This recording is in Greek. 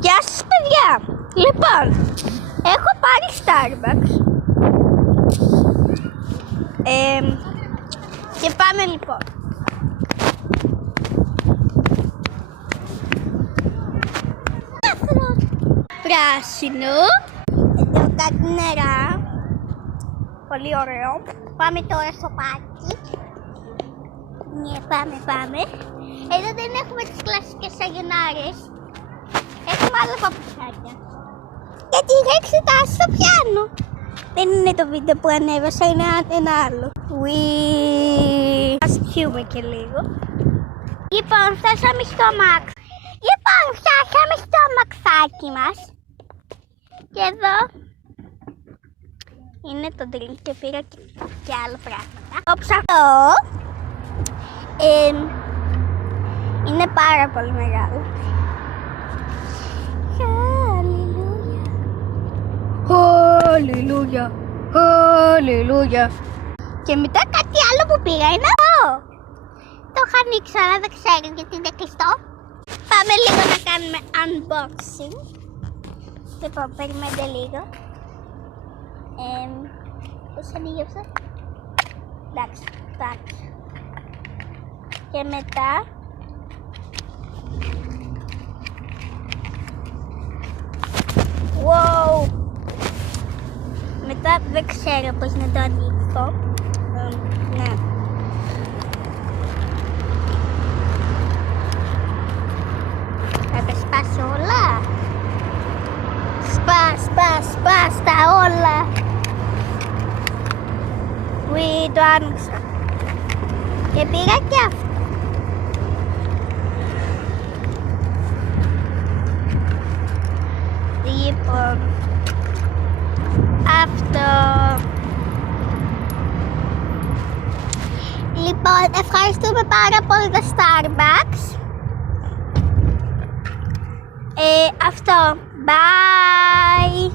Γεια σας παιδιά! Λοιπόν, έχω πάρει Starbucks και πάμε λοιπόν. Πράσινο, εδώ κάτι νερά, πολύ ωραίο. Πάμε τώρα στο πάρκι. Ναι, πάμε. Εδώ δεν έχουμε τις κλασικές σαγιονάρες. Έχουμε άλλα παπουτσάκια. Γιατί είχα εξετάσει στο πιάνο. Δεν είναι το βίντεο που ανέβασα, είναι ένα άλλο. Ας πιούμε και λίγο. Λοιπόν, φτάσαμε στο αμάξι. Φτάσαμε στο αμαξάκι μας. Και εδώ είναι το drink και πήρα και άλλα πράγματα. Όπως αυτό είναι πάρα πολύ μεγάλο. Χαλιλούια, χαλιλούια. Και μετά κάτι άλλο που πήρα είναι αυτό. Το είχα ανοίξει αλλά δεν ξέρω γιατί είναι κλειστό. Πάμε λίγο να κάνουμε unboxing. Λοιπόν, περιμένετε λίγο. Πώς ανοίγει αυτό? Εντάξει. Και μετά wow! Μετά δεν ξέρω πώς να το ανοίξω. Ναι. Θα τα σπάσω όλα. Σπάς τα όλα. Το άνοιξα. Και πήρα και αυτό. Λοιπόν, αυτό. Λοιπόν, ευχαριστούμε πάρα πολύ τα Starbucks. Αυτό. Bye.